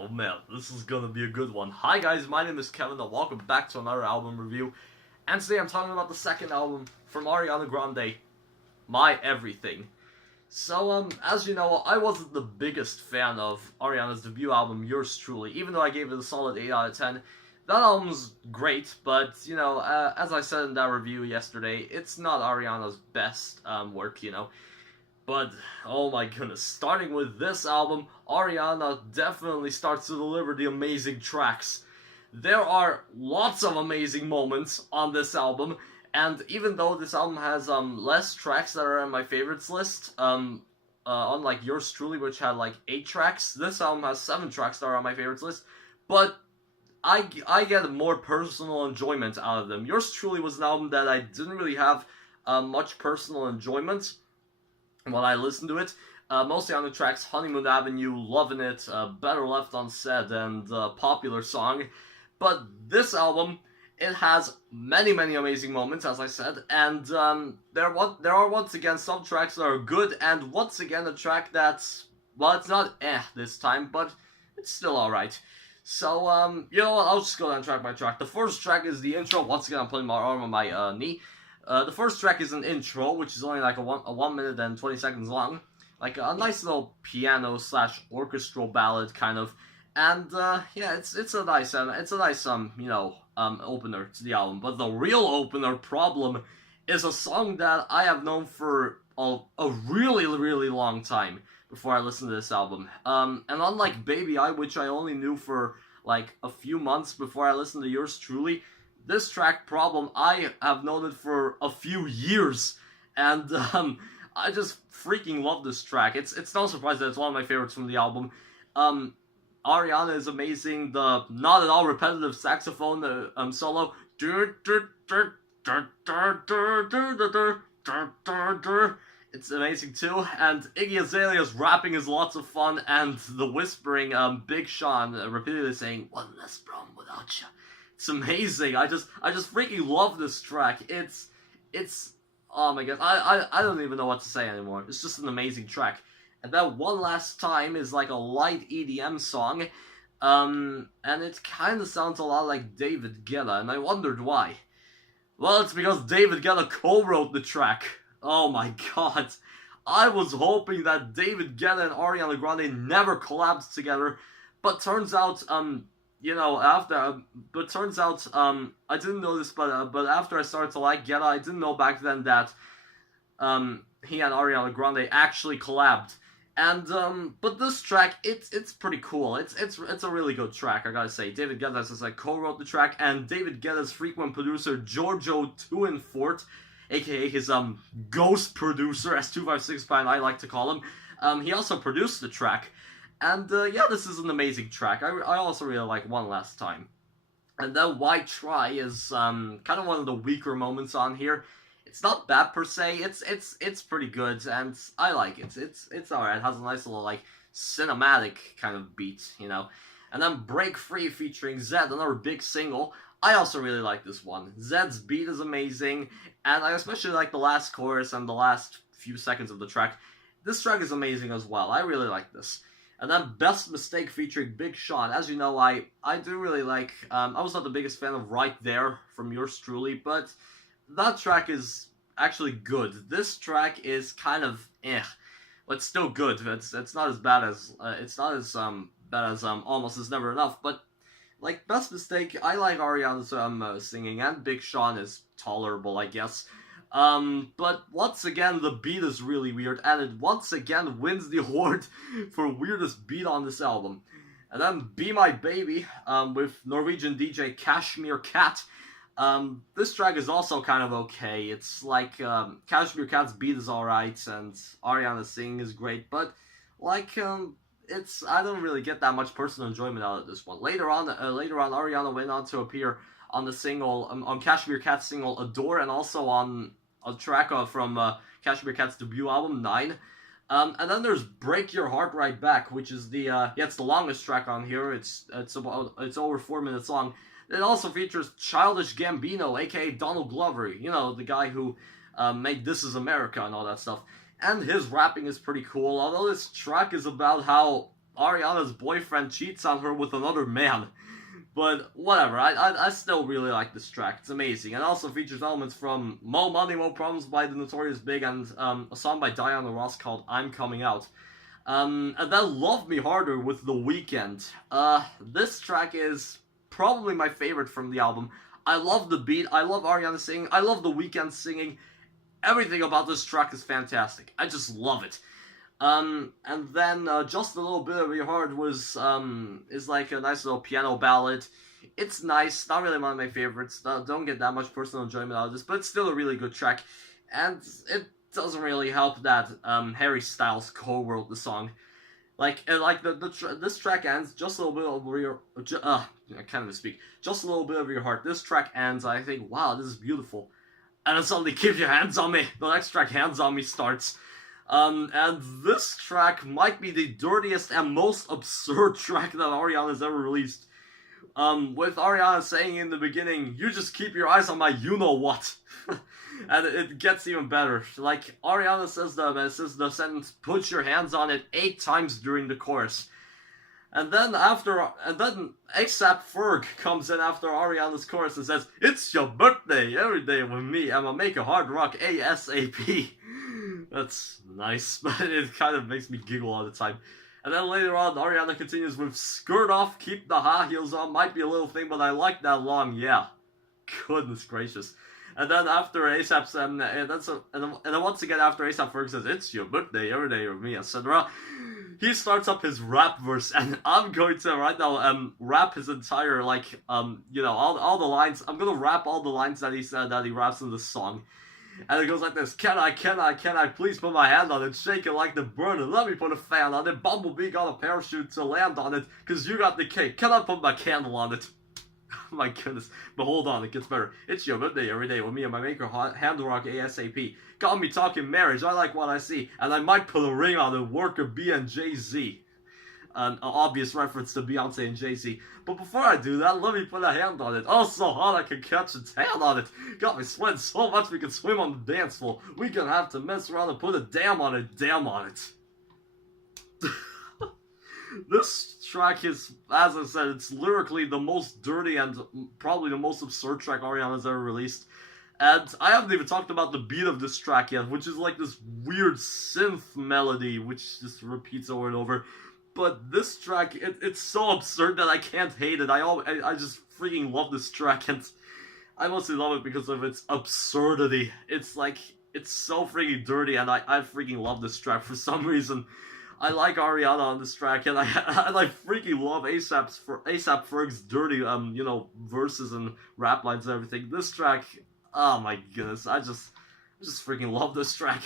Oh man, this is gonna be a good one. Hi guys, my name is Kevin and welcome back to another album review. And today I'm talking about the second album from Ariana Grande, My Everything. So, as you know, I wasn't the biggest fan of Ariana's debut album, Yours Truly, even though I gave it a solid 8 out of 10. That album's great, but, as I said in that review yesterday, it's not Ariana's best work. But, oh my goodness, starting with this album, Ariana definitely starts to deliver the amazing tracks. There are lots of amazing moments on this album, and even though this album has less tracks that are on my favorites list, unlike Yours Truly, which had like 8 tracks, this album has 7 tracks that are on my favorites list, but I get more personal enjoyment out of them. Yours Truly was an album that I didn't really have much personal enjoyment when I listened to it. Mostly on the tracks Honeymoon Avenue, Lovin' It, Better Left Unsaid, and Popular Song. But this album, it has many, many amazing moments, as I said, and there are once again some tracks that are good, and once again a track that's, well, it's not this time, but it's still alright. So, you know what, I'll just go down track by track. The first track is the intro. Once again, I'm putting my arm on my knee. The first track is an intro, which is only like a 1 minute and 20 seconds long. Like a nice little piano / orchestral ballad kind of. And yeah, it's a nice opener to the album. But the real opener problem is a song that I have known for a really, really long time before I listened to this album. And unlike Baby I, which I only knew for like a few months before I listened to Yours Truly, this track, Problem, I have known it for a few years, and I just freaking love this track. It's no surprise that it's one of my favorites from the album. Ariana is amazing. The not at all repetitive saxophone solo. It's amazing too, and Iggy Azalea's rapping is lots of fun, and the whispering, Big Sean repeatedly saying, "One less problem without you." It's amazing. I just freaking love this track. It's oh my god. I don't even know what to say anymore. It's just an amazing track. And that One Last Time is like a light EDM song. And it kind of sounds a lot like David Guetta, and I wondered why. Well, it's because David Guetta co-wrote the track. Oh my god. I was hoping that David Guetta and Ariana Grande never collabed together, but turns out I didn't know this, but after I started to like Guetta, I didn't know back then that he and Ariana Grande actually collabed. And but this track, it's pretty cool. It's a really good track, I gotta say. David Guetta, as I co-wrote the track, and David Guetta's frequent producer Giorgio Tuinfort, aka his ghost producer, as 256 I like to call him, he also produced the track. And yeah, this is an amazing track. I also really like One Last Time. And then Why Try is kind of one of the weaker moments on here. It's not bad per se. It's pretty good, and I like it. It's alright. It has a nice little like cinematic kind of beat, And then Break Free featuring Zed, another big single. I also really like this one. Zed's beat is amazing, and I especially like the last chorus and the last few seconds of the track. This track is amazing as well. I really like this. And then Best Mistake featuring Big Sean. As you know, I do really like, I was not the biggest fan of Right There from Yours Truly, but that track is actually good. This track is kind of but it's still good. It's not as bad as, bad as Almost Is Never Enough, but like Best Mistake, I like Ariana's singing, and Big Sean is tolerable, I guess. But once again, the beat is really weird, and it once again wins the award for weirdest beat on this album. And then Be My Baby, with Norwegian DJ Kashmir Cat. This track is also kind of okay. It's like, Kashmir Cat's beat is alright, and Ariana's singing is great, but, like, I don't really get that much personal enjoyment out of this one. Later on, Ariana went on to appear on the single, on Kashmir Cat's single Adore, and also on a track from Kashmir Cat's debut album 9. And then there's Break Your Heart Right Back, which is it's the longest track on here. It's over 4 minutes long. It also features Childish Gambino, aka Donald Glover, the guy who made This Is America and all that stuff. And his rapping is pretty cool, although this track is about how Ariana's boyfriend cheats on her with another man. But whatever, I still really like this track. It's amazing. And also features elements from Mo Money, Mo Problems by the Notorious Big, and a song by Diana Ross called I'm Coming Out. And then Love Me Harder with The Weeknd. This track is probably my favorite from the album. I love the beat, I love Ariana singing, I love The Weeknd singing. Everything about this track is fantastic. I just love it. And then Just a Little Bit of Your Heart is like a nice little piano ballad. It's nice, not really one of my favorites. Don't get that much personal enjoyment out of this, but it's still a really good track. And it doesn't really help that Harry Styles co-wrote the song. This track ends just a little bit over your I can't even speak. Just a little bit of your heart. This track ends. I think, wow, this is beautiful. And then suddenly, Keep Your Hands on Me. The next track, Hands on Me, starts. And this track might be the dirtiest and most absurd track that Ariana has ever released. With Ariana saying in the beginning, "You just keep your eyes on my you-know-what." And it gets even better. Like, Ariana says the sentence, "Put your hands on it" 8 times during the chorus. And then ASAP Ferg comes in after Ariana's chorus and says, "It's your birthday every day with me, I'ma make a hard rock ASAP." That's nice, but it kind of makes me giggle all the time. And then later on, Ariana continues with, "Skirt off, keep the high heels on, might be a little thing, but I like that long, yeah." Goodness gracious. And then after ASAP's, and then once again after ASAP Ferg says, "It's your birthday every day with me," etc., he starts up his rap verse, and I'm going to right now rap his entire all the lines. I'm gonna rap all the lines that he said that he raps in this song. And it goes like this: can I please put my hand on it, shake it like the burner, let me put a fan on it, Bumblebee got a parachute to land on it, cause you got the cake, can I put my candle on it? My goodness, but hold on, it gets better. It's your birthday every day with me and my maker hand rock ASAP. Got me talking marriage, I like what I see, and I might put a ring on it, work a B and Jay-Z. An obvious reference to Beyonce and Jay-Z. But before I do that, let me put a hand on it. Oh, so hot I can catch its hand on it. Got me sweating so much we can swim on the dance floor. We gonna have to mess around and put a damn on it. This track is, as I said, it's lyrically the most dirty and probably the most absurd track Ariana's ever released. And I haven't even talked about the beat of this track yet, which is like this weird synth melody, which just repeats over and over. But this track, it's so absurd that I can't hate it. I just freaking love this track, and I mostly love it because of its absurdity. It's like, it's so freaking dirty, and I freaking love this track for some reason. I like Ariana on this track, and I freaking love ASAP Ferg's dirty, verses and rap lines and everything. This track, oh my goodness, I just freaking love this track.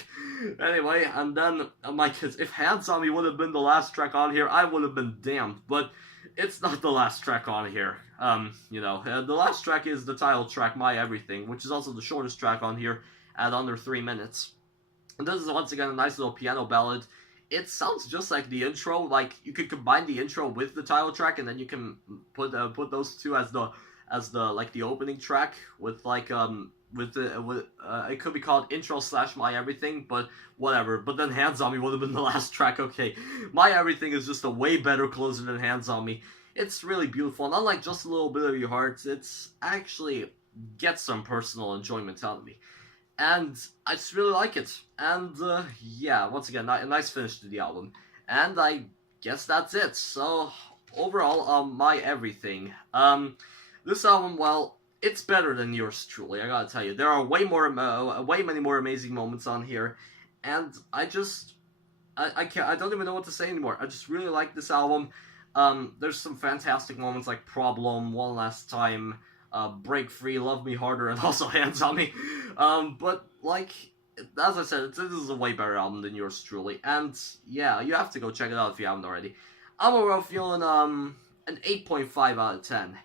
Anyway, and then, my kids, if Hands on Me would have been the last track on here, I would have been damned, but it's not the last track on here. The last track is the title track, My Everything, which is also the shortest track on here, at under 3 minutes. And this is once again a nice little piano ballad. It sounds just like the intro. Like, you could combine the intro with the title track, and then you can put those two as the opening track with it could be called intro / My Everything, but whatever. But then Hands on Me would have been the last track. Okay, My Everything is just a way better closer than Hands on Me. It's really beautiful, and unlike Just a Little Bit of Your Heart, it's actually gets some personal enjoyment out of me. And I just really like it. And yeah, once again, a nice finish to the album. And I guess that's it. So overall, My Everything. This album, well, it's better than yours truly, I gotta tell you. There are way many more amazing moments on here, and I don't even know what to say anymore. I just really like this album. There's some fantastic moments like Problem, One Last Time, Break Free, Love Me Harder, and also Hands on Me. But like, as I said, this is a way better album than yours truly, and yeah, you have to go check it out if you haven't already. I'm overall feeling an 8.5 out of 10.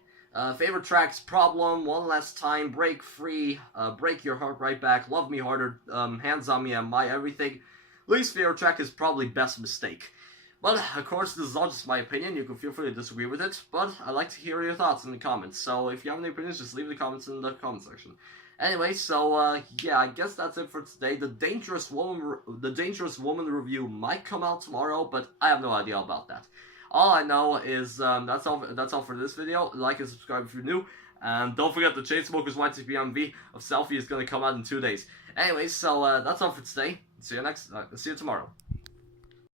Favorite tracks: Problem, One Last Time, Break Free, Break Your Heart Right Back, Love Me Harder, Hands on Me, and My Everything. Least favorite track is probably Best Mistake. But, of course, this is all just my opinion. You can feel free to disagree with it, but I'd like to hear your thoughts in the comments. So if you have any opinions, just leave the comments in the comment section. Anyway, so, yeah, I guess that's it for today. The Dangerous Woman review might come out tomorrow, but I have no idea about that. All I know is that's all for this video. Like and subscribe if you're new. And don't forget the Chainsmokers YTP MV of Selfie is going to come out in 2 days. Anyways, so that's all for today. See you tomorrow.